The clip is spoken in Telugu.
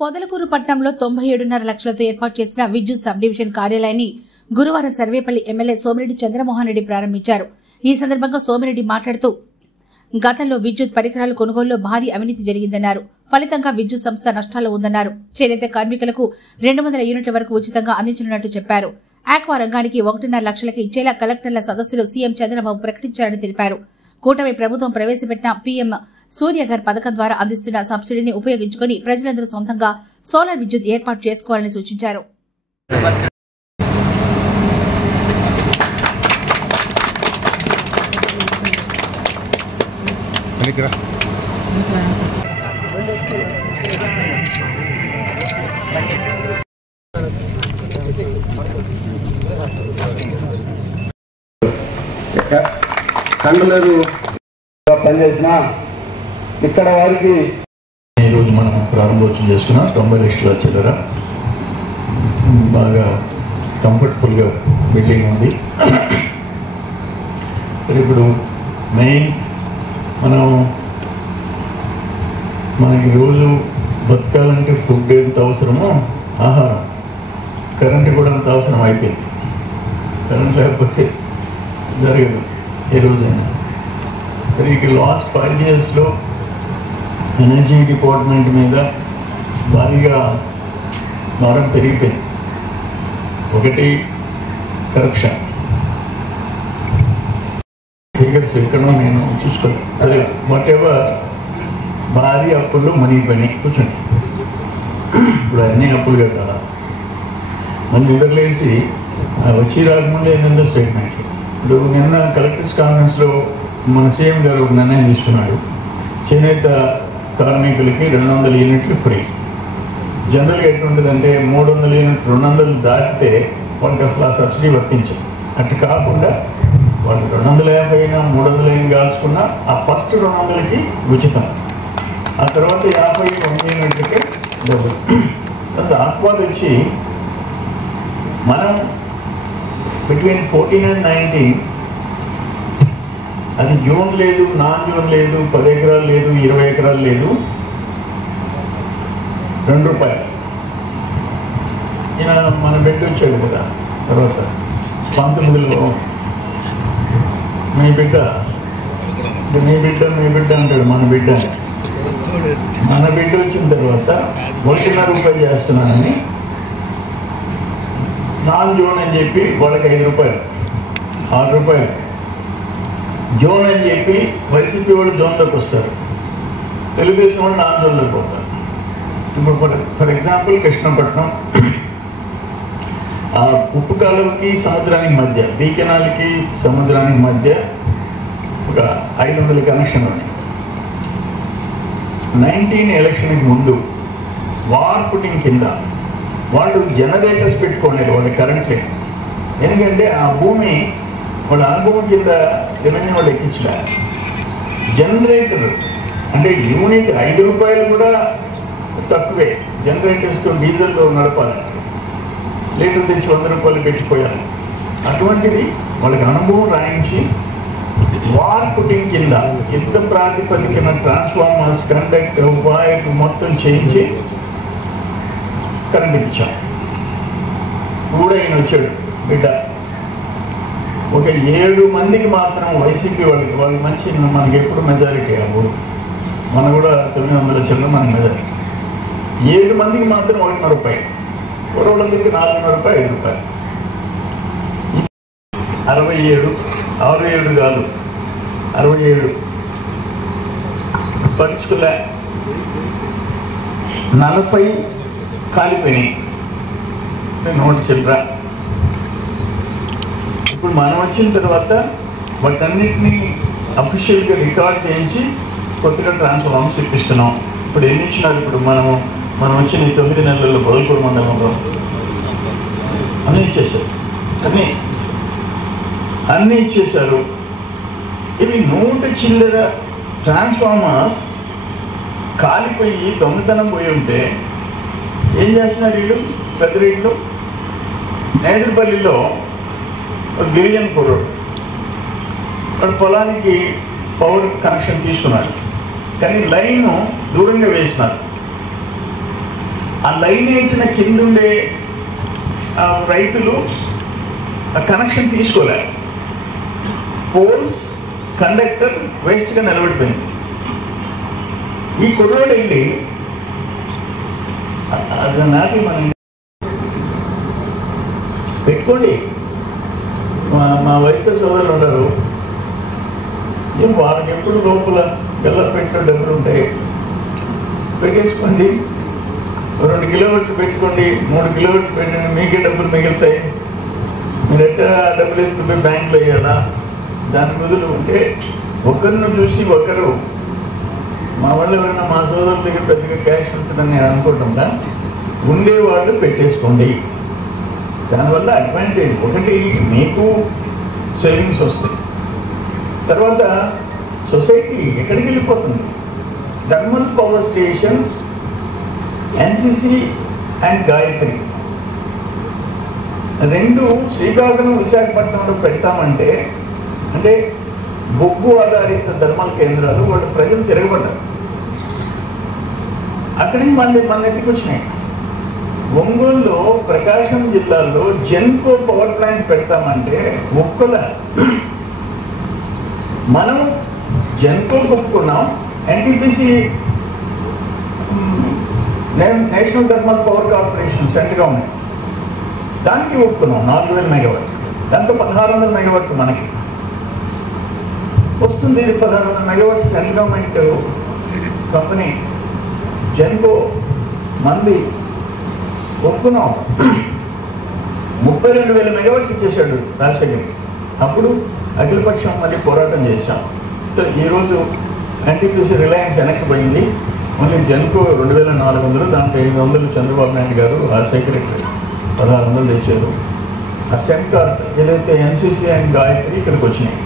పొదలకూరు పట్టణంలో 97.5 లక్షలతో ఏర్పాటు చేసిన విద్యుత్ సబ్ డివిజన్ కార్యాలయాన్ని గురువారం సర్వేపల్లి ఎమ్మెల్యే సోమిరెడ్డి చంద్రమోహన్ రెడ్డి ప్రారంభించారు. ఈ సందర్భంగా సోమిరెడ్డి మాట్లాడుతూ గతంలో విద్యుత్ పరికరాల కొనుగోలులో భారీ అవినీతి జరిగిందన్నారు. ఫలితంగా విద్యుత్ సంస్థ నష్టాల్లో ఉందన్నారు. చేనేత కార్మికులకు 200 యూనిట్ల వరకు ఉచితంగా అందించనున్నట్లు చెప్పారు. ఆక్వా రంగానికి 1.5 లక్షలకి ఇచ్చేలా కలెక్టర్ల సదస్సులో సీఎం చంద్రబాబు ప్రకటించారని తెలిపారు. కూటమి ప్రభుత్వం ప్రవేశపెట్టిన పీఎం సూర్యఘర్ పథకం ద్వారా అందిస్తున్న సబ్సిడీని ఉపయోగించుకుని ప్రజలందరూ సొంతంగా సోలార్ విద్యుత్ ఏర్పాటు చేసుకోవాలని సూచించారు. కండలేరు పనిచేసిన ఇక్కడ వారికి ఈరోజు మనం ప్రారంభోత్సవం చేసుకున్నాం. 90 లక్షల చిల్లర బాగా కంఫర్టబుల్గా బిల్డింగ్ ఉంది. ఇప్పుడు మెయిన్ మనకి రోజు బతకాలంటే ఫుడ్ ఎంత అవసరమో ఆహారం, కరెంటు కూడా అంత అవసరం అయిపోయింది. కరెంట్ లేకపోతే జరగదు ఏ రోజైనా. ఇక లాస్ట్ 5 yearsలో ఎనర్జీ డిపార్ట్మెంట్ మీద భారీగా భారం పెరిగిపోయింది. ఒకటి కరప్షన్, ఫిగర్స్ ఎక్కడో నేను చూసుకోలేదు. అదే వాట్ ఎవర్ భారీ అప్పుల్లో మునిగిపోయి కూర్చోండి. ఇప్పుడు అన్ని అప్పులు కదా. మన నిద్రలేసి వచ్చి రాకముందే ఏంటంటే స్టేట్మెంట్. ఇప్పుడు నిన్న కలెక్టర్స్ కాన్ఫరెన్స్లో మన సీఎం గారు ఒక నిర్ణయం తీసుకున్నాడు. చేనేత కార్మికులకి 200 యూనిట్లు ఫ్రీ. జనరల్గా ఎటువంటిదంటే 300 యూనిట్లు 200 దాటితే వాళ్ళకి అసలు ఆ సబ్సిడీ వర్తించదు. అటు కాకుండా వాళ్ళు 250 అయినా 300 అయినా కాల్చుకున్నా ఆ ఫస్ట్ 200కి ఉచితం, ఆ తర్వాత 50 యూనిట్లకి డబ్బులు. అది ఆస్వాద్ వచ్చి మనం బిట్వీన్ 14 and 19 అది జోన్ లేదు, నాన్ జోన్ లేదు, 10 ఎకరాలు లేదు, 20 ఎకరాలు లేదు, ₹2. ఈయన మన బిడ్డ వచ్చాడు కదా తర్వాత 19లో మీ బిడ్డ అంటాడు. మన బిడ్డ వచ్చిన తర్వాత ₹1.5 చేస్తున్నానని నాన్ జోన్ అని చెప్పి వాళ్ళకి ₹5, ₹6. జోన్ అని చెప్పి వైసీపీ వాళ్ళు జోన్లోకి వస్తారు, తెలుగుదేశం వాళ్ళు నాన్ జోన్లోకి పోతారు. ఇప్పుడు ఫర్ ఎగ్జాంపుల్ కృష్ణపట్నం, ఆ ఉప్పు కాలువకి సముద్రానికి మధ్య, బీకెనాల్కి సముద్రానికి మధ్య ఒక 500 కనెక్షన్ ఉన్నాయి. 19 ఎలక్షన్కి ముందు వార్ పుటింగ్ కింద వాళ్ళు జనరేటర్స్ పెట్టుకోండి, వాళ్ళకి కరెంట్ లేదు. ఎందుకంటే ఆ భూమి వాళ్ళ అనుభవం కింద రెవెన్యూ వాళ్ళు ఎక్కించలేదు. జనరేటర్ అంటే యూనిట్ ₹5 కూడా తక్కువే. జనరేటర్స్తో డీజిల్తో నడపాలంటే లీటర్ తెచ్చి ₹100 పెట్టిపోయారు. అటువంటిది వాళ్ళకి అనుభవం రాయించి వార్ పుటింగ్ కింద యుద్ధ ప్రాతిపదికన ట్రాన్స్ఫార్మర్స్, కండక్టర్, వైర్ మొత్తం చేయించి కరెంట్ ఇచ్చాం. కూడా ఈయన వచ్చాడు బిడ్డ. ఒక 7 మందికి మాత్రం వైసీపీ వాళ్ళు మంచి, మనకి ఎప్పుడు మెజారిటీ అవ్వదు. మన కూడా 900 చిల్లర మనకి మెజారిటీ. 7 మందికి మాత్రం ₹1.5, కుర్రోళ్ళకి ₹4.5, ₹5. 67 కాదు 67 పరుచుకులే 40 కాలిపోయినాయి, 100 చిల్లర. ఇప్పుడు మనం వచ్చిన తర్వాత వాటన్నిటినీ అఫీషియల్గా రికార్డ్ చేయించి కొత్తగా ట్రాన్స్ఫార్మర్స్ ఇప్పిస్తున్నాం. ఇప్పుడు ఎన్ని ఇచ్చినారు? ఇప్పుడు మనం వచ్చిన 9 నెలల్లో పొదలకూరు మండలంలో అన్నీ ఇచ్చేసారు. అన్నీ ఇచ్చేశారు. ఇవి 100 చిల్లర ట్రాన్స్ఫార్మర్స్ కాలిపోయి దొంగతనం పోయి ఉంటే ఏం చేస్తున్నారు వీళ్ళు? పెద్దరీళ్ళు నేదురుపల్లిలో ఒక గిరిజన కుర్రోడు వాడు పొలానికి పవర్ కనెక్షన్ తీసుకున్నాడు, కానీ లైన్ దూరంగా వేసినారు. ఆ లైన్ వేసిన కిందుండే రైతులు ఆ కనెక్షన్ తీసుకోలేదు. పోల్స్ కండక్టర్ వేస్ట్గా నిలబడిపోయింది. ఈ కుర్రోడు వెళ్ళి అది నాటి మనం పెట్టుకోండి. మా వయసు సోదరులు ఉన్నారు, ఏం వాళ్ళకి ఎప్పుడు లోపల గల్ల పెట్టిన డబ్బులు ఉంటాయి, పెట్టేసుకోండి. 2 కిలోమీటర్లు పెట్టుకోండి, 3 కిలోమీటర్లు పెట్టండి, మీకే డబ్బులు మిగులుతాయి. మీరు ఎట్లా డబ్బులు ఎత్తుకుపోయి బ్యాంకులో వేయాలా? దాని బదులు ఉంటే ఒకరిని చూసి ఒకరు, మా వాళ్ళు ఎవరైనా మా సోదరుల దగ్గర పెద్దగా క్యాష్ ఉంటుందని నేను అనుకుంటున్నా, ఉండేవాళ్ళు పెట్టేసుకోండి. దానివల్ల అడ్వాంటేజ్ ఒకటి, మీకు సేవింగ్స్ వస్తాయి. తర్వాత సొసైటీ ఎక్కడికి వెళ్ళిపోతుంది? Thermal power station, NCC and Gayatri 2 Srikakulam విశాఖపట్నంలో పెడతామంటే, అంటే బొగ్గు ఆధారిత థర్మల్ కేంద్రాలు, వాళ్ళు ప్రజలు తిరగబడ్డారు. అక్కడికి మన ఎత్తికి వచ్చినాయి. ఒంగోలులో, ప్రకాశం జిల్లాలో జెన్కో పవర్ ప్లాంట్ పెడతామంటే ఒక్కల మనం జెన్కో ఒప్పుకున్నాం. NTPC national thermal power corporation central government, దానికి ఒప్పుకున్నాం 4000 మెగావాట్. దాంట్లో 1600 మెగావాట్ మనకి వస్తుంది. 1600 megawatt central government company Genco మంది ఒప్పుకున్నాం. 32,000 మెగావాట్ ఇచ్చేసాడు రాజశేఖర్. అప్పుడు అఖిలపక్షం మళ్ళీ పోరాటం చేశాం. సో ఈరోజు ఎన్టీపీసీ రిలయన్స్ వెనక్కి పోయింది. మళ్ళీ జెన్కో 2400, దాంట్లో 800 చంద్రబాబు నాయుడు గారు, రాజశేఖర్ 1600 తెచ్చారు. ఆ సెంటర్ ఏదైతే ఎన్సిసి అండ్ గాయత్రి ఇక్కడికి వచ్చినాయి.